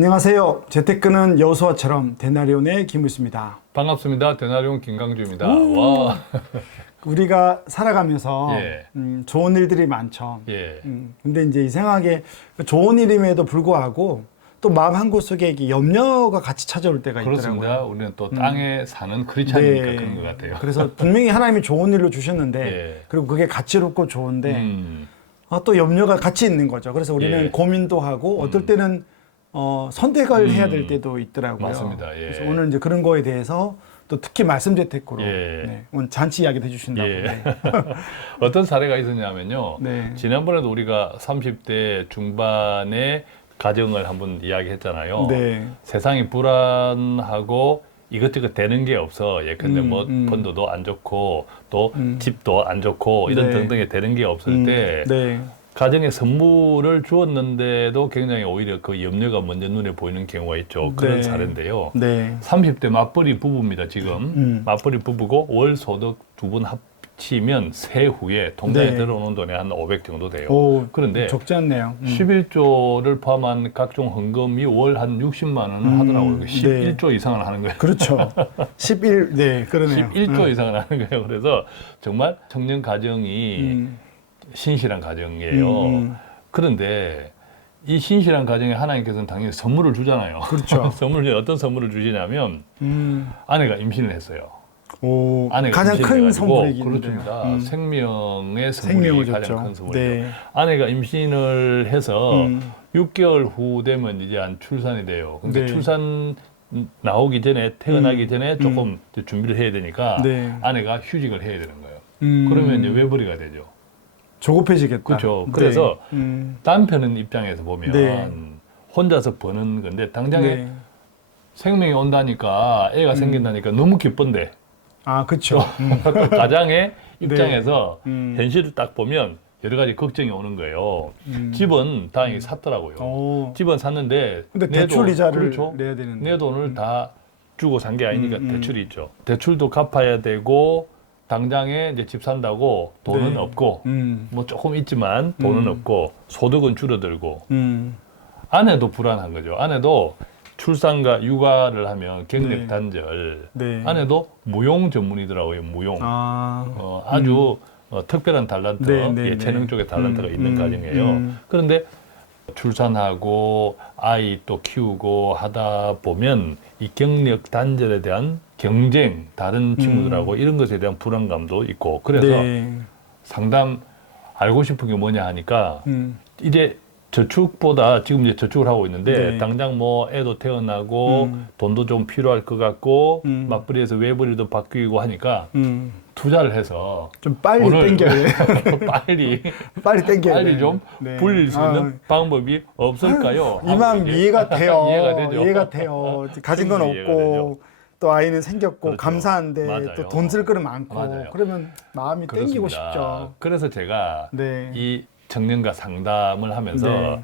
안녕하세요. 재테크는 여호수아처럼 데나리온의 김우수입니다. 반갑습니다. 데나리온 김강주입니다. 와. 우리가 살아가면서 예. 좋은 일들이 많죠. 예. 근데 이제 이상하게 좋은 일임에도 불구하고 또 마음 한 곳속에 이게 염려가 같이 찾아올 때가 그렇습니다. 있더라고요. 우리는 또 땅에 사는 크리스찬이니까 네. 그런 것 같아요. 그래서 분명히 하나님이 좋은 일로 주셨는데 예. 그리고 그게 가치롭고 좋은데 음. 또 염려가 같이 있는 거죠. 그래서 우리는 예. 고민도 하고 어떨 때는 선택을 해야 될 때도 있더라고요. 맞습니다. 예. 그래서 오늘 이제 그런 거에 대해서 또 특히 말씀 재테크로 예. 오늘 잔치 이야기도 해주신다고. 예. 네. 어떤 사례가 있었냐면요. 네. 지난번에도 우리가 30대 중반의 가정을 한번 이야기했잖아요. 네. 세상이 불안하고 이것저것 되는 게 없어. 예컨대 뭐 펀드도 안 좋고 또 집도 안 좋고 이런 네. 등등의 되는 게 없을 때 네. 가정에 선물을 주었는데도 굉장히 오히려 그 염려가 먼저 눈에 보이는 경우가 있죠. 그런 네. 사례인데요. 네. 30대 맞벌이 부부입니다, 지금. 맞벌이 부부고 월 소득 두 분 합치면 세후에 통장에 네. 들어오는 돈이 한 500 정도 돼요. 오, 그런데 적지 않네요. 11조를 포함한 각종 헌금이 월 한 60만 원을 하더라고요. 11조 이상을 하는 거예요. 그렇죠. 11, 네, 그러네요. 11조 이상을 하는 거예요. 그래서 정말 청년 가정이 신실한 가정이에요. 그런데 이 신실한 가정에 하나님께서는 당연히 선물을 주잖아요. 그렇죠. 어떤 선물을 주시냐면 아내가 임신을 했어요. 오, 아내가 가장 큰 임신해가지고, 선물이긴 그렇습니다. 생명의 생명을 선물이 가장 줬죠. 큰 선물이죠. 네. 아내가 임신을 해서 6개월 후 되면 이제 한 출산이 돼요. 근데 네. 출산 나오기 전에 태어나기 전에 조금 이제 준비를 해야 되니까 네. 아내가 휴직을 해야 되는 거예요. 그러면 이제 외벌이가 되죠. 조급해지겠다. 그렇죠. 그래서 네. 남편은 입장에서 보면 네. 혼자서 버는 건데 당장에 네. 생명이 온다니까 애가 생긴다니까 너무 기쁜데 아, 그렇죠. 또 가장의 입장에서 네. 현실을 딱 보면 여러 가지 걱정이 오는 거예요. 집은 다행히 샀더라고요. 오. 집은 샀는데 근데 내 대출 돈, 이자를 그렇죠. 내야 되는데. 내 돈을 다 주고 산 게 아니니까 대출이 있죠. 대출도 갚아야 되고 당장에 이제 집 산다고 돈은 네. 없고 뭐 조금 있지만 돈은 없고 소득은 줄어들고 아내도 불안한 거죠. 아내도 출산과 육아를 하면 경력 네. 단절. 네. 아내도 무용 전문이더라고요. 무용. 아, 아주 특별한 탤런트, 네, 네, 네. 재능 쪽에 탤런트가 있는 가정이에요. 그런데 출산하고 아이 또 키우고 하다 보면 이 경력 단절에 대한 경쟁, 다른 친구들하고 이런 것에 대한 불안감도 있고 그래서 네. 상담 알고 싶은 게 뭐냐 하니까 음. 이제 저축보다 지금 이제 저축을 하고 있는데 네. 당장 뭐 애도 태어나고 돈도 좀 필요할 것 같고 맞벌이에서 외벌이도 바뀌고 하니까 투자를 해서 좀 빨리 오늘 땡겨야 돼. 빨리 땡겨야 돼. 빨리 좀 네. 불릴 수 있는 방법이 없을까요? 이 마음 하고 이제 이해가 돼요. 이해가 되죠. 이해가 돼요. 가진 건 충분히 이해가 없고 또 아이는 생겼고 그렇죠. 감사한데 맞아요. 또 돈 쓸 거는 많고 맞아요. 그러면 마음이 땡기고 그렇습니다. 싶죠. 그래서 제가 네. 이 청년과 상담을 하면서 네.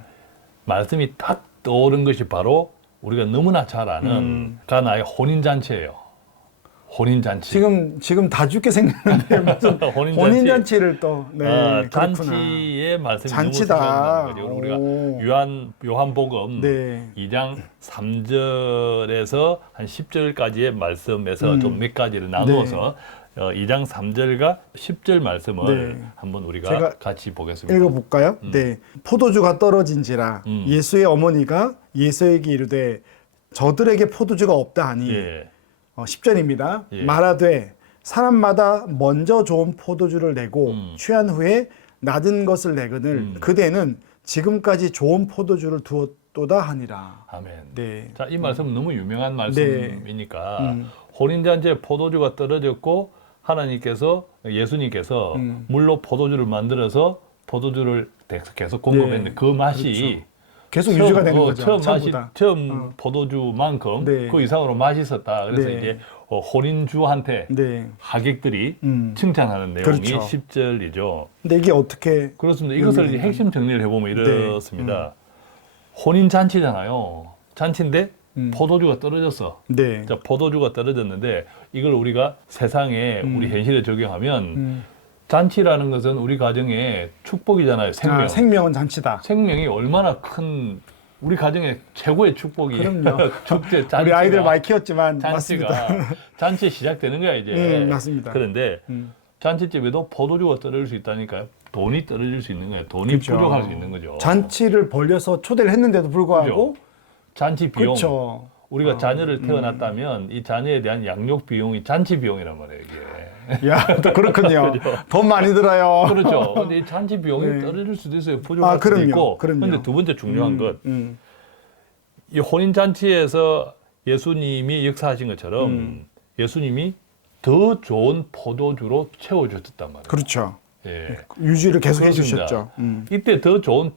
말씀이 딱 떠오른 것이 바로 우리가 너무나 잘 아는 가나의 혼인잔치예요. 혼인잔치. 지금 다 죽게 생겼는데 무슨 혼인잔치를 또 네, 그렇구나. 잔치의 말씀이 잔치다. 너무 생각나는 거죠. 우리가 오. 요한복음 네. 2장 3절에서 한 10절까지의 말씀에서 좀 몇 가지를 나누어서 2장 3절과 10절 말씀을 네. 한번 우리가 제가 같이 보겠습니다. 읽어볼까요? 네. 포도주가 떨어진지라 예수의 어머니가 예수에게 이르되 저들에게 포도주가 없다 하니 예. 10절입니다. 예. 말하되 사람마다 먼저 좋은 포도주를 내고 취한 후에 낮은 것을 내거늘 그대는 지금까지 좋은 포도주를 두었도다 하니라. 아멘. 네. 자, 이 말씀은 너무 유명한 말씀이니까 네. 혼인잔치에 포도주가 떨어졌고 하나님께서 예수님께서 물로 포도주를 만들어서 포도주를 계속 공급했는데 네. 그 맛이 계속 유지가 되는 거죠. 처음 맛이 처음보다. 처음 포도주만큼 네. 그 이상으로 맛있었다. 그래서 네. 이제 혼인주한테 네. 하객들이 칭찬하는 내용이 그렇죠. 10절이죠. 근데 이게 어떻게 그렇습니다. 이것을 이제 핵심 정리를 해보면 이렇습니다. 혼인잔치잖아요. 잔치인데 포도주가 떨어졌어. 네. 자, 포도주가 떨어졌는데 이걸 우리가 세상에 우리 현실에 적용하면 잔치라는 것은 우리 가정의 축복이잖아요. 생명. 생명은 잔치다. 생명이 얼마나 큰 우리 가정의 최고의 축복이 그럼요. 축제 잔치가 우리 아이들 많이 키웠지만 잔치가 맞습니다. 잔치 시작되는 거야 이제. 맞습니다. 그런데 잔치집에도 포도주가 떨어질 수 있다니까요. 돈이 떨어질 수 있는 거예요. 돈이 그렇죠. 부족할 수 있는 거죠. 잔치를 벌려서 초대를 했는데도 불구하고 잔치 비용. 그렇죠. 우리가 자녀를 태어났다면 이 자녀에 대한 양육 비용이 잔치 비용이란 말이에요, 이게. 야, 또 그렇군요. 그죠. 돈 많이 들어요. 그렇죠. 근데 이 잔치 비용이 네. 떨어질 수도 있어요. 부족할 수도 그럼요. 있고. 그럼요. 근데 두 번째 중요한 것, 음. 이 혼인 잔치에서 예수님이 역사하신 것처럼 예수님이 더 좋은 포도주로 채워주셨단 말이에요. 그렇죠. 예. 유지를 계속 그렇습니다. 해주셨죠. 이때 더 좋은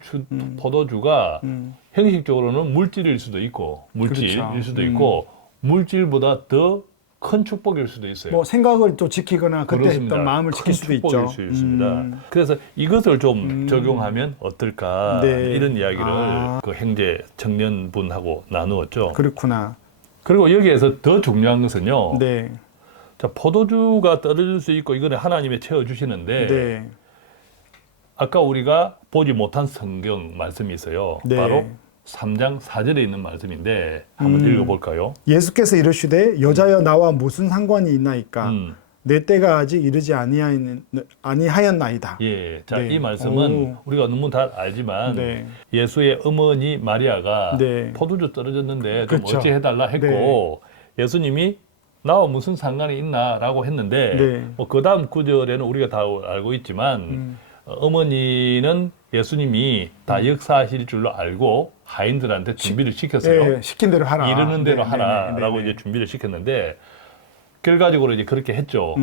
포도주가 음. 형식적으로는 물질일 수도 있고 물질일 그렇죠. 수도 있고 물질보다 더 큰 축복일 수도 있어요. 뭐 생각을 또 지키거나 그때 그렇습니다. 했던 마음을 큰 지킬 수도 축복일 있죠. 수 있습니다. 그래서 이것을 좀 적용하면 어떨까 네. 이런 이야기를 아. 그 형제 청년분하고 나누었죠. 그렇구나. 그리고 여기에서 더 중요한 것은요. 네. 자, 포도주가 떨어질 수 있고 이거는 하나님이 채워주시는데 네. 아까 우리가 보지 못한 성경 말씀이 있어요. 네. 바로 3장 4절에 있는 말씀인데 한번 읽어볼까요? 예수께서 이르시되 여자여 나와 무슨 상관이 있나이까 음. 내 때가 아직 이르지 아니하였나이다. 예, 자, 네. 이 말씀은 오. 우리가 너무 다 알지만 네. 예수의 어머니 마리아가 네. 포도주 떨어졌는데 좀 그렇죠. 어찌 해달라 했고 예수님이 나와 무슨 상관이 있나라고 했는데 네. 뭐 그 다음 구절에는 우리가 다 알고 있지만 어머니는 예수님이 다 역사하실 줄로 알고 하인들한테 준비를 시켰어요. 네, 시킨 대로 하라. 이르는 대로 네, 하라라고 네, 네, 이제 준비를 시켰는데 결과적으로 이제 그렇게 했죠.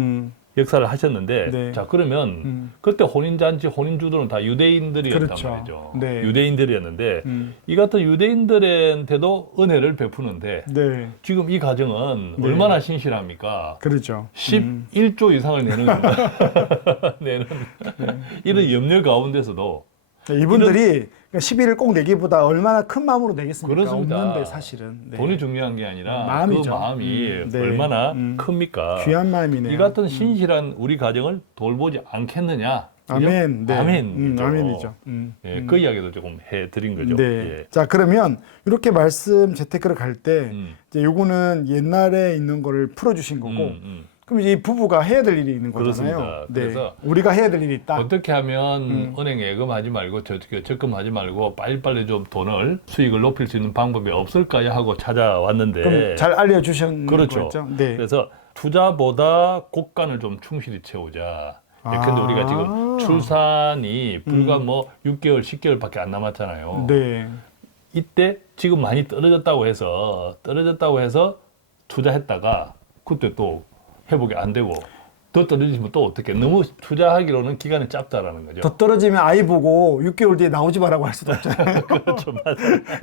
역사를 하셨는데 네. 자 그러면 그때 혼인잔치 혼인주들은 다 유대인들이었단 그렇죠. 말이죠. 네. 유대인들이었는데 이 같은 유대인들한테도 은혜를 베푸는데 네. 지금 이 가정은 네. 얼마나 신실합니까? 그렇죠. 11조 이상을 내는 겁니다. 내는 이런 염려 가운데서도 네, 이분들이 11을 꼭 내기보다 얼마나 큰 마음으로 내겠습니까? 그렇습니다. 없는데 사실은. 네. 돈이 중요한 게 아니라 마음이죠. 그 마음이 네. 얼마나 큽니까? 귀한 마음이네요. 이 같은 신실한 우리 가정을 돌보지 않겠느냐? 그죠? 아멘. 네. 아멘이죠. 아멘이죠. 예, 그 이야기도 조금 해드린 거죠. 네. 예. 자, 그러면 이렇게 말씀 재테크를 갈 때 음. 이제 요거는 옛날에 있는 거를 풀어 주신 거고 그럼 이제 이 부부가 해야 될 일이 있는 거잖아요. 그렇습니다. 네. 그래서 우리가 해야 될 일이 있다. 어떻게 하면 은행 예금하지 말고 적금하지 말고 빨리빨리 좀 돈을 수익을 높일 수 있는 방법이 없을까요 하고 찾아왔는데 그럼 잘 알려 주신 그렇죠. 거죠? 네. 그래서 투자보다 곡간을 좀 충실히 채우자. 예컨대 아. 우리가 지금 출산이 불과 뭐 6개월, 10개월밖에 안 남았잖아요. 네. 이때 지금 많이 떨어졌다고 해서 투자했다가 그때 또 회복이 안 되고 더 떨어지면 또 어떻게? 너무 투자하기로는 기간이 짧다라는 거죠. 더 떨어지면 아이 보고 6개월 뒤에 나오지 마라고 할 수도 없잖아요. 그렇죠, 맞아요.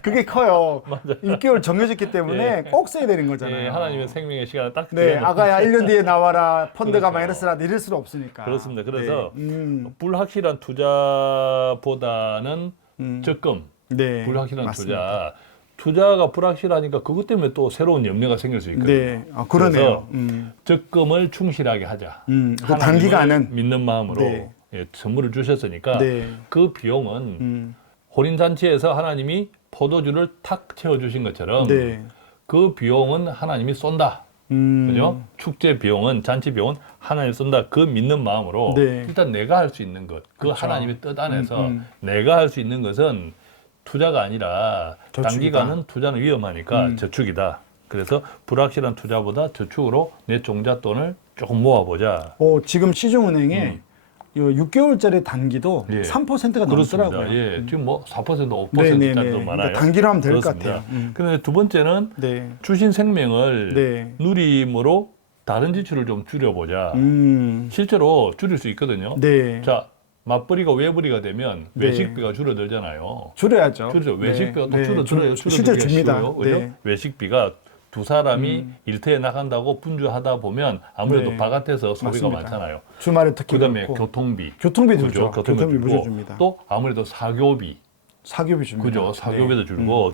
그게 커요. 6개월 정해졌기 때문에 꼭 써야 되는 거잖아요. 예, 하나님의 생명의 시간을 딱 네, 정해놓고. 아가야 1년 뒤에 나와라. 펀드가 그렇죠. 마이너스라 이럴 수는 없으니까. 그렇습니다. 그래서 네. 불확실한 투자보다는 적금, 네, 불확실한 맞습니다. 투자가 불확실하니까 그것 때문에 또 새로운 염려가 생길 수 있거든요. 네, 그러네요. 적금을 충실하게 하자. 그 하나님을 단기간은 믿는 마음으로 네. 예, 선물을 주셨으니까 네. 그 비용은 혼인잔치에서 하나님이 포도주를 탁 채워주신 것처럼 네. 그 비용은 하나님이 쏜다. 그죠? 축제 비용은, 잔치 비용은 하나님이 쏜다. 그 믿는 마음으로 네. 일단 내가 할 수 있는 것, 그 그렇죠. 하나님의 뜻 안에서 내가 할 수 있는 것은 투자가 아니라 저축이다. 단기간은 투자는 위험하니까 저축이다. 그래서 불확실한 투자보다 저축으로 내 종잣돈을 조금 모아보자. 지금 시중은행에 이 6개월짜리 단기도 예. 3%가 그렇습니다. 넘더라고요. 예, 지금 뭐 4%, 5%짜리도 네네네. 많아요. 그러니까 단기로 하면 될 것 그렇습니다. 같아요. 그런데 두 번째는 네. 주신 생명을 네. 누림으로 다른 지출을 좀 줄여보자. 실제로 줄일 수 있거든요. 네. 자, 맞벌이가 외벌이가 되면 네. 외식비가 줄어들잖아요. 줄여야죠. 줄죠. 네. 외식비가 또 네. 줄어들어요. 실제로 줄어들기가 줍니다. 쉬워요. 그죠? 네. 외식비가 두 사람이 일터에 나간다고 분주하다 보면 아무래도 네. 바깥에서 소비가 맞습니다. 많잖아요. 주말에 특히 그다음에 그렇고. 교통비. 교통비도 그죠? 죠 교통비 교통비 무조 줄고 줍니다. 또 아무래도 사교비. 사교비 줍니다. 그죠? 사교비도 줄고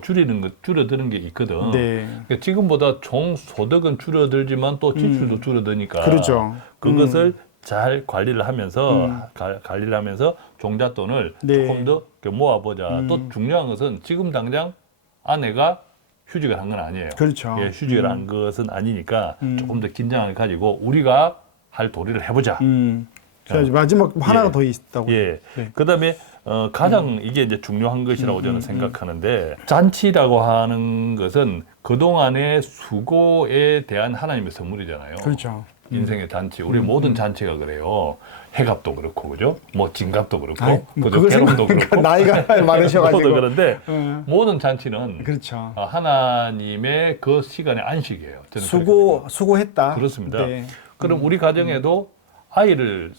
줄어드는 게 있거든. 네. 그러니까 지금보다 총 소득은 줄어들지만 또 지출도 줄어드니까 그렇죠. 그것을 잘 관리를 하면서 종잣돈을 네. 조금 더 이렇게 모아보자. 또 중요한 것은 지금 당장 아내가 휴직을 한 건 아니에요. 그렇죠. 예, 휴직을 한 것은 아니니까 조금 더 긴장을 가지고 우리가 할 도리를 해보자. 자, 마지막 하나가 예. 더 있다고. 예. 네. 그다음에 가장 이게 이제 중요한 것이라고 저는 생각하는데 잔치라고 하는 것은 그동안의 수고에 대한 하나님의 선물이잖아요. 그렇죠. 인생의 잔치. 우리 모든 잔치가 그래요. 해갑도 그렇고 그죠? 뭐 진갑도 그렇고 아이, 뭐 그죠? 그거 결혼도 생각하니까 그렇고 나이가 많으셔가지고. 모두 그런데 음. 모든 잔치는 그렇죠. 하나님의 그 시간의 안식이에요. 저는 그렇게 생각합니다. 수고했다. 그렇습니다. 네. 그럼 우리 가정에도 아이를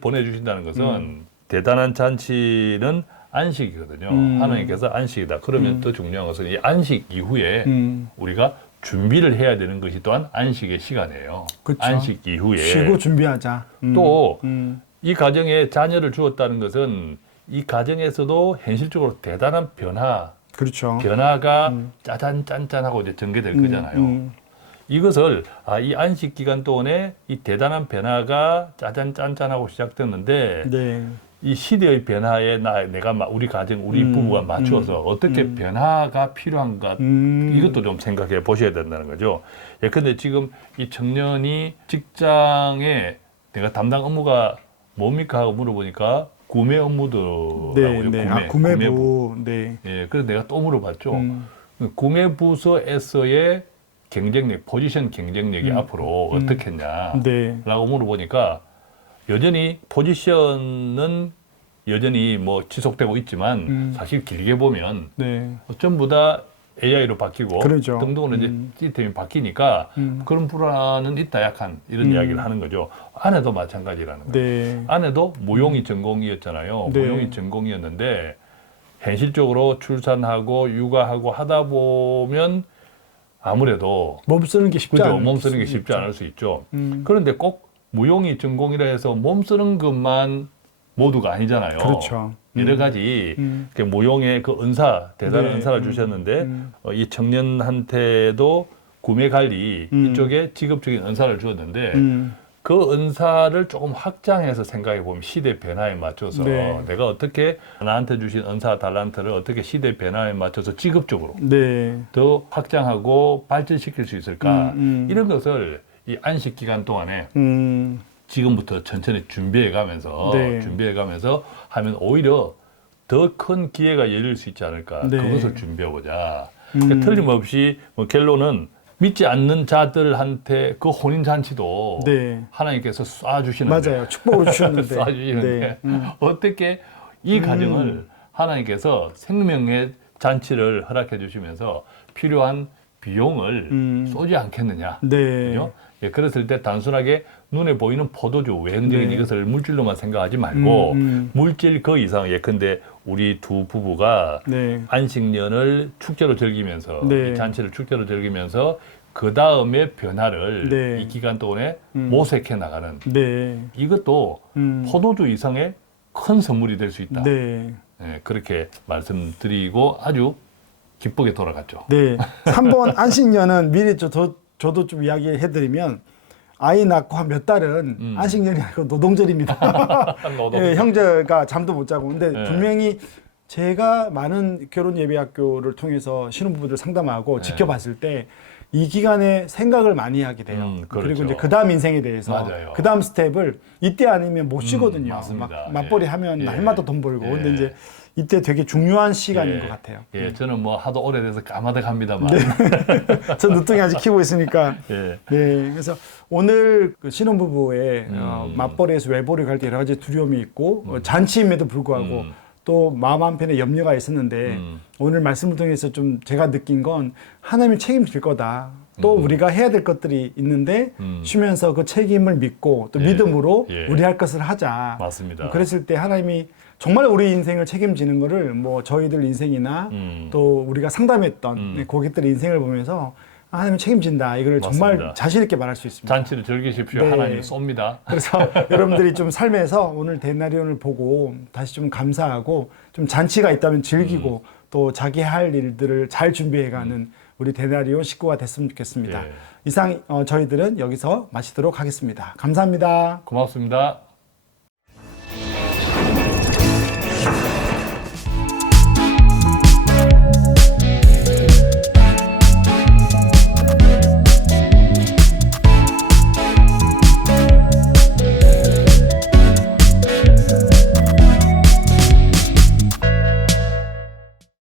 보내주신다는 것은 대단한 잔치는 안식이거든요. 하나님께서 안식이다. 그러면 더 중요한 것은 이 안식 이후에 우리가 준비를 해야 되는 것이 또한 안식의 시간이에요. 그쵸. 안식 이후에 쉬고 준비하자. 또 이 가정에 자녀를 주었다는 것은 이 가정에서도 현실적으로 대단한 그렇죠. 변화가 짜잔 짠짠하고 이제 전개될 거잖아요. 이것을 이 안식 기간 동안에 이 대단한 변화가 짜잔 짠짠하고 시작됐는데 네. 이 시대의 변화에 내가 우리 가정 우리 부부가 맞추어서 어떻게 변화가 필요한가 이것도 좀 생각해 보셔야 된다는 거죠. 예, 근데 지금 이 청년이 직장에 내가 담당 업무가 뭡니까 하고 물어보니까 구매 업무더라고요. 네. 구매부. 구매부. 네. 예, 그래서 내가 또 물어봤죠. 구매 부서에서의 경쟁력, 포지션 경쟁력이 앞으로 어떻겠냐라고 네. 물어보니까 여전히 포지션은 여전히 뭐 지속되고 있지만 사실 길게 보면 네. 전부 다 AI로 바뀌고 그러죠. 등등으로 이제 시스템이 바뀌니까 그런 불안은 있다 약한 이런 이야기를 하는 거죠. 아내도 마찬가지라는 거예요. 네. 아내도 무용이 전공이었잖아요. 네. 무용이 전공이었는데 현실적으로 출산하고 육아하고 하다 보면 아무래도 몸 쓰는 게 쉽지 그죠? 않아요. 몸 쓰는 게 쉽지 않을 수 있죠. 그런데 꼭 무용이 전공이라 해서 몸 쓰는 것만 모두가 아니잖아요. 그렇죠. 여러 가지 그 무용의 그 은사, 대단한 네. 은사를 주셨는데 이 청년한테도 구매 관리 이쪽에 직업적인 은사를 주었는데 그 은사를 조금 확장해서 생각해 보면 시대 변화에 맞춰서 네. 내가 어떻게 나한테 주신 은사 달란트를 어떻게 시대 변화에 맞춰서 직업적으로 네. 더 확장하고 발전시킬 수 있을까 이런 것을 이 안식 기간 동안에 지금부터 천천히 준비해가면서 네. 하면 오히려 더 큰 기회가 열릴 수 있지 않을까. 네. 그것을 준비해보자. 그러니까 틀림없이 뭐 결론은 믿지 않는 자들한테 그 혼인 잔치도 네. 하나님께서 쏴주시는데 맞아요. 축복을 주셨는데. 쏴주시는데 어떻게 이 가정을 하나님께서 생명의 잔치를 허락해 주시면서 필요한 비용을 쏘지 않겠느냐. 네. 그죠? 예, 그랬을 때 단순하게 눈에 보이는 포도주, 외형적인 네. 이것을 물질로만 생각하지 말고 물질 그 이상 예컨대 우리 두 부부가 네. 안식년을 축제로 즐기면서 네. 이 잔치를 축제로 즐기면서 그 다음에 변화를 네. 이 기간 동안에 모색해 나가는 네. 이것도 포도주 이상의 큰 선물이 될 수 있다. 네. 예, 그렇게 말씀드리고 아주 기쁘게 돌아갔죠. 네. 3번 안식년은 미리 저도 좀 이야기해드리면 아이 낳고 한 몇 달은 안식년이 아니고 노동절입니다. 노동. 예, 형제가 잠도 못 자고. 근데 네. 분명히 제가 많은 결혼 예배학교를 통해서 신혼부부들 상담하고 지켜봤을 때 이 기간에 생각을 많이 하게 돼요. 그렇죠. 그리고 이제 그 다음 인생에 대해서 맞아요. 그 다음 스텝을 이때 아니면 못 쉬거든요. 맞습니다. 맞벌이 예. 하면 예. 날마다 돈 벌고. 예. 근데 이제 이때 되게 중요한 시간인 예. 것 같아요. 예, 저는 뭐 하도 오래돼서 까마득합니다만. 저 늦둥이 아직 키우고 있으니까. 예. 네, 그래서 오늘 그 신혼부부의 맞벌이에서 외벌이 갈 때 여러 가지 두려움이 있고 잔치임에도 불구하고 또 마음 한편에 염려가 있었는데 오늘 말씀을 통해서 좀 제가 느낀 건 하나님이 책임질 거다. 또 우리가 해야 될 것들이 있는데 쉬면서 그 책임을 믿고 또 예. 믿음으로 예. 우리 할 것을 하자. 맞습니다. 그랬을 때 하나님이 정말 우리 인생을 책임지는 거를 뭐 저희들 인생이나 또 우리가 상담했던 고객들의 인생을 보면서 하나님이 책임진다. 이걸 정말 맞습니다. 자신 있게 말할 수 있습니다. 잔치를 즐기십시오. 네. 하나님 쏩니다. 그래서 여러분들이 좀 삶에서 오늘 대나리온을 보고 다시 좀 감사하고 좀 잔치가 있다면 즐기고 또 자기 할 일들을 잘 준비해가는 우리 대나리온 식구가 됐으면 좋겠습니다. 예. 이상 저희들은 여기서 마치도록 하겠습니다. 감사합니다. 고맙습니다.